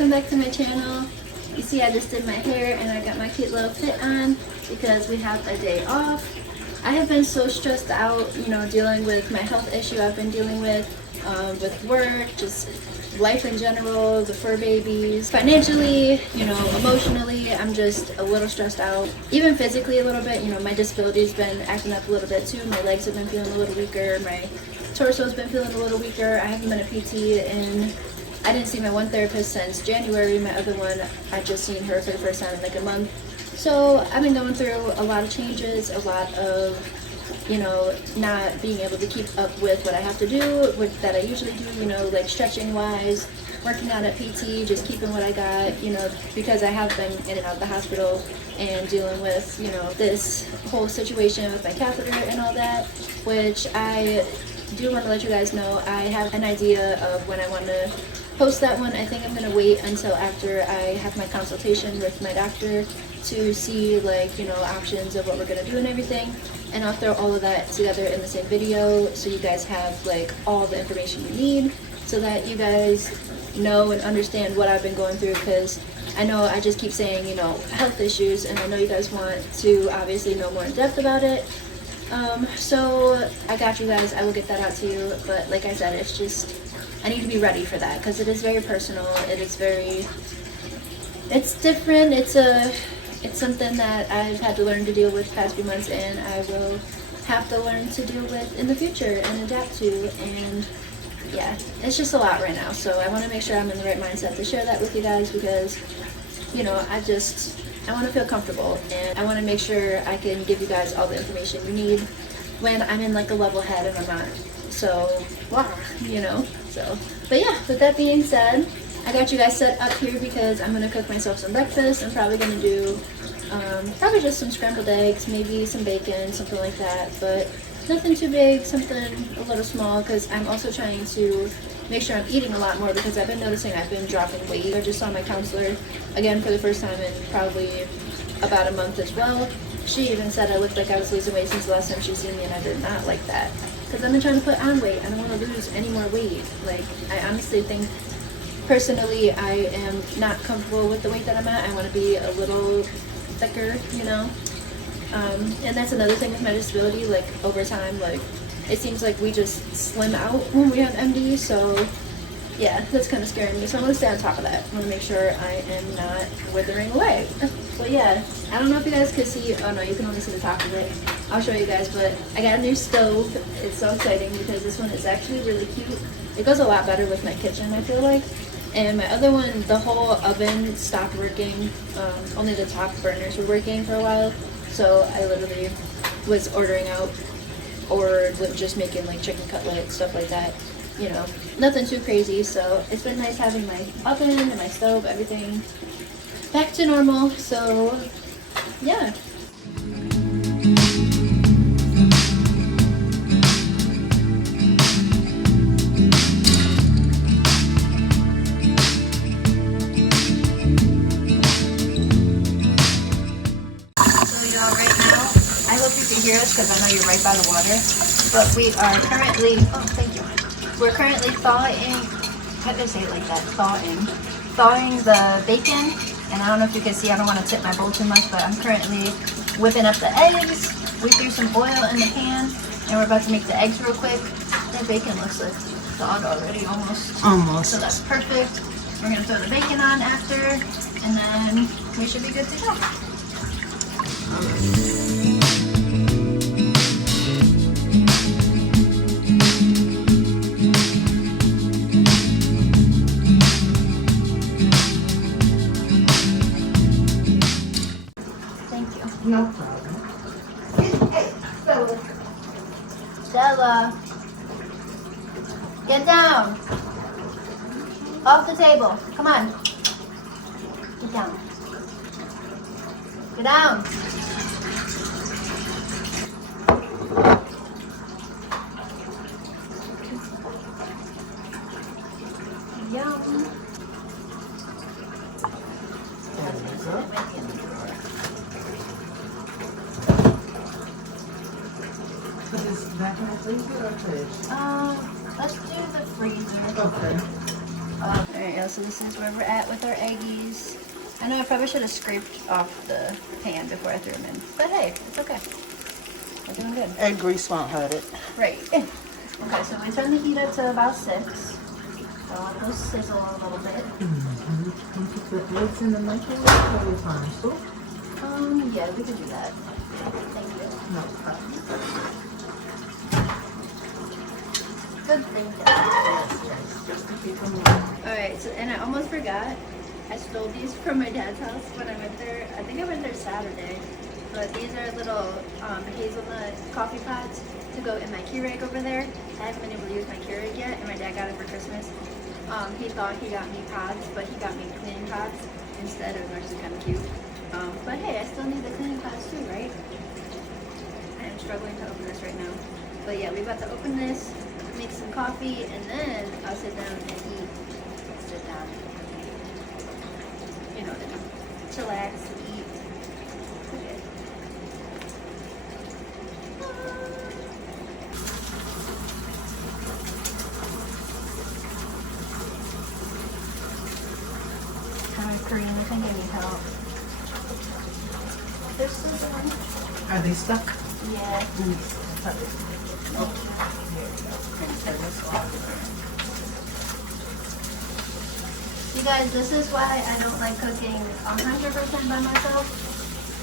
welcome back to my channel. You see I just did my hair and I got my cute little fit on because we have a day off. I have been so stressed out, you know, dealing with my health issue I've been dealing with work, just life in general, the fur babies, financially, you know, emotionally. I'm just a little stressed out, even physically a little bit. You know, my disability's been acting up a little bit too. My legs have been feeling a little weaker, my torso's been feeling a little weaker. I haven't been a PT and I didn't see my one therapist since January. My other one, I just seen her for the first time in like a month. So I've been going through a lot of changes, a lot of, you know, not being able to keep up with what I have to do, that I usually do, you know, like stretching wise, working out at PT, just keeping what I got, you know, because I have been in and out of the hospital and dealing with, you know, this whole situation with my catheter and all that, which I do want to let you guys know. I have an idea of when I want to post that one. I think I'm going to wait until after I have my consultation with my doctor to see, like, you know, options of what we're going to do and everything. And I'll throw all of that together in the same video so you guys have like all the information you need so that you guys know and understand what I've been going through, because I know I just keep saying, you know, health issues, and I know you guys want to obviously know more in depth about it. So I got you guys. I will get that out to you, but like I said, it's just, I need to be ready for that because it is very personal. It's different. It's something that I've had to learn to deal with the past few months, and I will have to learn to deal with in the future and adapt to. And yeah, it's just a lot right now. So I want to make sure I'm in the right mindset to share that with you guys because, you know, I want to feel comfortable, and I want to make sure I can give you guys all the information you need when I'm in like a level head and I'm not so blah, you know. So, but yeah, with that being said, I got you guys set up here because I'm going to cook myself some breakfast. I'm probably going to do probably just some scrambled eggs, maybe some bacon, something like that, but nothing too big, something a little small, because I'm also trying to make sure I'm eating a lot more because I've been noticing I've been dropping weight. I just saw my counselor again for the first time in probably about a month as well. She even said I looked like I was losing weight since the last time she seen me, and I did not like that because I've been trying to put on weight. I don't want to lose any more weight. Like, I honestly think personally I am not comfortable with the weight that I'm at. I want to be a little thicker, you know. And that's another thing with my disability, like over time, like it seems like we just slim out when we have MD, so yeah, that's kind of scaring me. So I'm going to stay on top of that. I want to make sure I am not withering away. So yeah, I don't know if you guys can see, oh no, you can only see the top of it. I'll show you guys, but I got a new stove. It's so exciting because this one is actually really cute. It goes a lot better with my kitchen, I feel like. And my other one, the whole oven stopped working. Only the top burners were working for a while. So I literally was ordering out or just making like chicken cutlets, stuff like that. You know, nothing too crazy. So it's been nice having my oven and my stove, everything back to normal. So yeah. Hear us because I know you're right by the water, but we are currently, oh thank you, we're currently thawing, how do I say it like that, thawing the bacon. And I don't know if you can see, I don't want to tip my bowl too much, but I'm currently whipping up the eggs. We threw some oil in the pan and we're about to make the eggs real quick. That bacon looks like thawed already, almost, so that's perfect. We're going to throw the bacon on after, and then we should be good to go. No problem. Hey, Stella, get down. Off the table. Come on. Get down. Get down. Yum. Is that in the freezer or fridge? Let's do the freezer. Okay. Alright, yo, so this is where we're at with our eggies. I know I probably should have scraped off the pan before I threw them in. But hey, it's okay. We're doing good. Egg grease won't hurt it. Right. Okay, so we turn the heat up to about 6. So I want those sizzle a little bit. You put the eggs in the microwave all the time, so? Yeah, we can do that. Thank you. No problem. Good thing. Just to keep them warm. Alright, so, and I almost forgot. I stole these from my dad's house when I went there. I think I went there Saturday. But these are little hazelnut coffee pots to go in my Keurig over there. I haven't been able to use my Keurig yet, and my dad got it for Christmas. He thought he got me pods, but he got me cleaning pods instead. It was actually kind of cute. But hey, I still need the cleaning pods too, right? I am struggling to open this right now. But yeah, we about to open this, make some coffee, and then I'll sit down and eat. Sit down. You know what I mean. Chillax, eat. Okay. Hi, Kareem, I think I need help. They're still going. Are they stuck? Yeah. You guys, this is why I don't like cooking 100% by myself,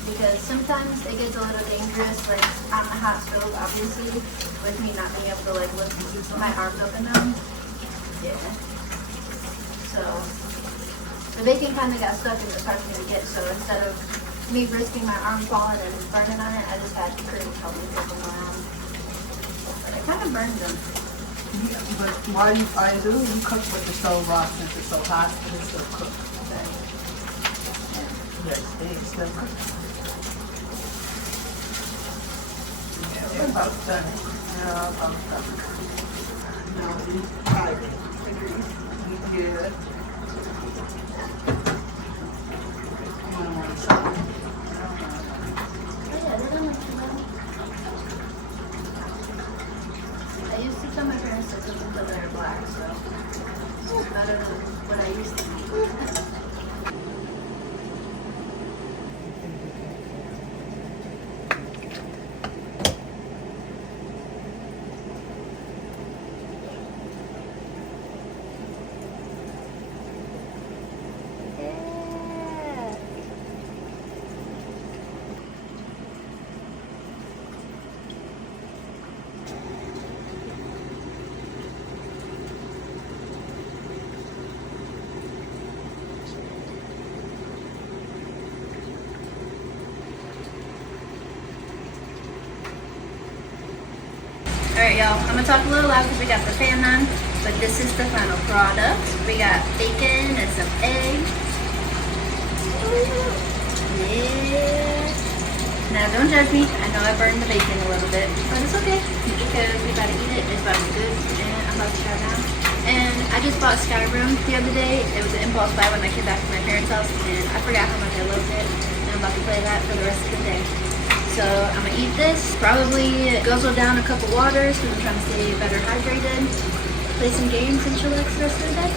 because sometimes it gets a little dangerous, like on a hot stove, obviously, with me not being able to like lift my arms up and down. Yeah. So the bacon kind of got stuck and it was hard for me to get, so instead of me risking my arm falling and burning on it, I just had Kurt help me flip them around. But I kind of burned them. Yeah, but why you do you cook with the stove off since it's so hot and it's still cooked? Yes, it's still cooked. Yeah, we're about done. Yeah, about done. Now we try it. We good. I used to tell my parents to cook until they were black, so it's better than what I used to eat. Alright y'all, I'm gonna talk a little loud because we got the fan on, but this is the final product. We got bacon and some eggs. Yeah. Now don't judge me, I know I burned the bacon a little bit, but it's okay because we about to eat it, it's about to be good, and I'm about to try it now. And I just bought Skyrim the other day. It was an impulse buy when I came back from my parents' house, and I forgot how much I loved it, and I'm about to play that for the rest of the day. So I'm gonna eat this, probably guzzle down a couple waters because I'm trying to stay better hydrated, play some games and chillax the rest of the day.